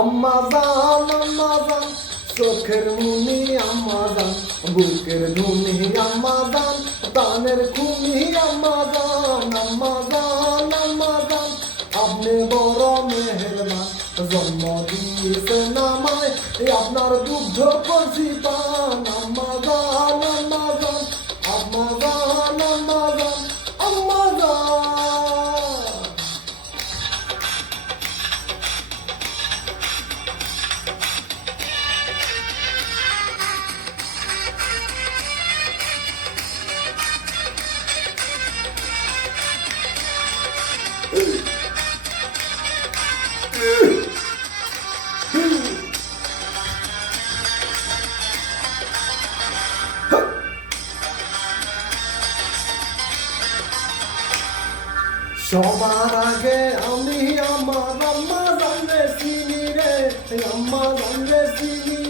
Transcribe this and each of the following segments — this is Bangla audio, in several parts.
আম্মা জান চোখের মুনি আম্মা জান, বুকের ধুনি আম্মা জান, প্রাণের খুনি আম্মা জান। আম্মা জান আপনি বড় মেহেরবান, জন্ম দিয়েছেন আমায়, আপনার দুগ্ধ করছি পান। আম্মা জান আম্মা জান আম্মা জান আম্মা জান আম্মা জান। সবার আগে আমি আমার আম্মা জানরে চিনি রে, আম্মা জানরে চিনি।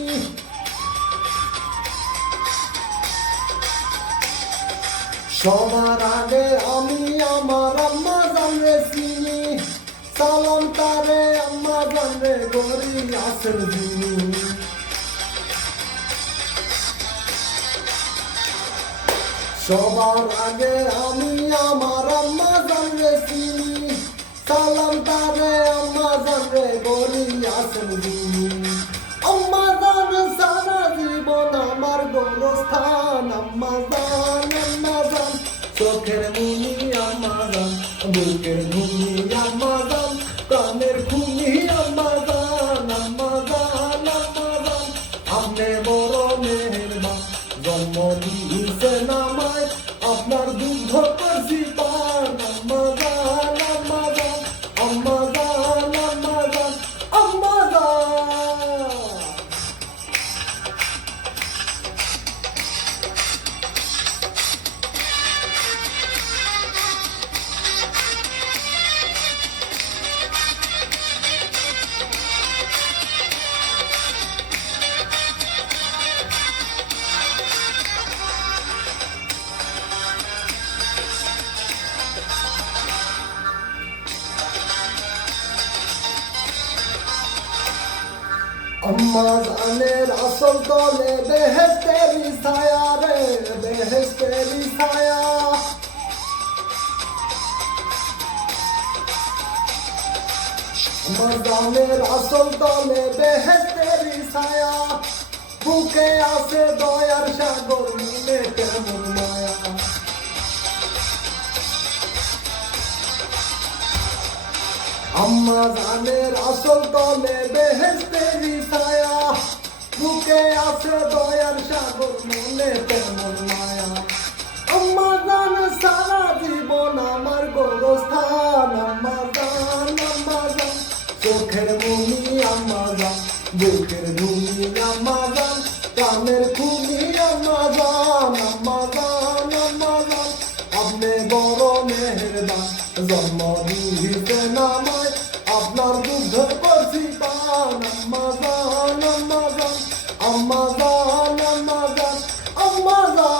সবার আগে আমি আমার আম্মা জানরে চিনি, সালাম তারে আম্মা জানরে গরি আসেন যিনি। সবার আগে আমি আমার আম্মা জানরে চিনি, সালাম তারে আম্মা জানরে গরি আসেন যিনি। আম্মা জান সারা জীবন আমার গোরস্থান। আম্মা জান চোখের মুনি আম্মা জান, বুকের ধুনি আম্মা জান, কানের খুনি আম্মা জান। আম্মা জান আপনি বড় মেহেরবান, জন্ম দিয়েছেন আমায়, আপনার দুগ্ধ করছি পান। আম্মা জান আম্মা জান আম্মা জান আম্মা জান আম্মা জান। আম্মা জানের আসল তলে বেহেশতেরি ছায়া রে, বেহেশতেরি ছায়া। আম্মা জানের আসল তলে বেহেশতেরি ছায়া, বুকে আছে দয়ার সাগর, মনে কেমন মায়া। আম্মা জানের আসল তলে বেহেশতেরি ছায়া, বুকে আছে দয়ার সাগর, মনে কেমন মায়া। আম্মা জান সারা জীবন আমার গোরস্থান। আম্মা জান চোখের মুনি আম্মা জান, বুকের ধুনি আম্মা জান, কানের খুনি আম্মা জান। আম্মা জান আপনি বড় মেহেরবান, জন্ম দিয়েছেন আমায়, আপনার দুগ্ধ করছি পান। আম্মা জান আম্মা জান আম্মা জান আম্মা জান।